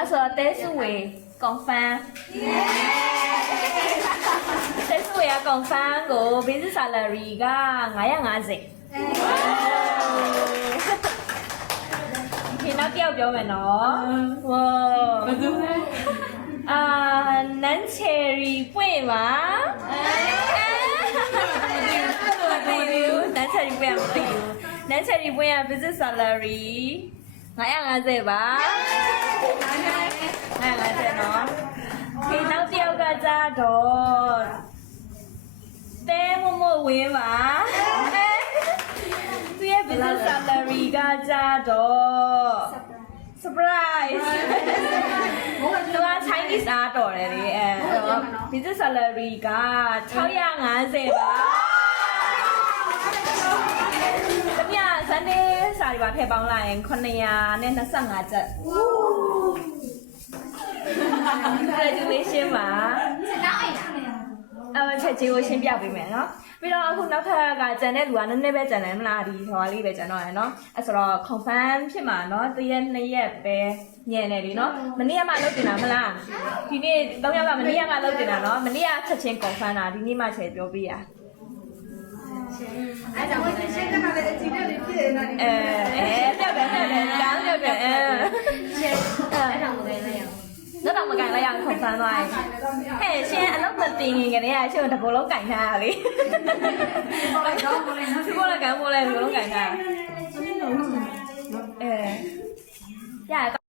အဲ့ဆိုတဲစုဝေ confirm တဲစုဝေက confirm ကို basic salary က950ဒီနောက်တစ်ယောက်ပြောမယ်နော်ဝါဘယ်သူလဲနန်းချယ်ရီပွင့်ပါနန်းချယ်ရီပွင့်မသိဘူးနန်းချယ်ရီပွင့်က basic salary 950ပါ950နော်ဒီနောက်တစ်ယောက်ကကြတော့တဲမမဝင်းပါသူရဲ့ business salary ကကြတော့ surprise သူက Chinese အားတော်တယ်လေအဲ business salary က650ပါတမယဇန်နေစာရီပါထည့်ပေါင်းလိုက်ရင်925ကျပ် Congratulation ပါချက်ကြီးကိုရှင်းပြပေးမယ်နော်ပြီးတော့အခုနောက်ထပ်ကကျန်တဲ့လူကနည်းနည်းပဲကျန်တယ်မလားဒီဟောလေးပဲကျန်တော့ရယ်နော်အဲ့ဆိုတော့ confirm ဖြစ်မှာနော်1ရက်2ရက်ပဲညံနေပြီနော်မနေ့ကမှလုပ်တင်တာမလားဒီနေ့3ယောက်ကမနေ့ကမှလုပ်တင်တာနော်မနေ့ကချက်ချင်း confirm တာဒီနေ့မှချက်ပြောပေးရအဲ့ဒါကိုရှင်းနေတာလည်းအကြည့်နဲ့ဖြစ်နေတယ်ပြောက်တယ်ကောင်းပြောက်တယ်ရှင်းအဲ့ဒါကိုလည်းလည်းရအောင်တော့တော့မကန်လိုက်ရအောင် confirm သွားရင်ဟဲ့ရှင်အလုပ်မတင်ခင်ကတည်းကရှင်တဘောလုံးကင်ထားရလေဘောလုံးကန်ဘောလုံးတဘောလုံးကင်ထားရ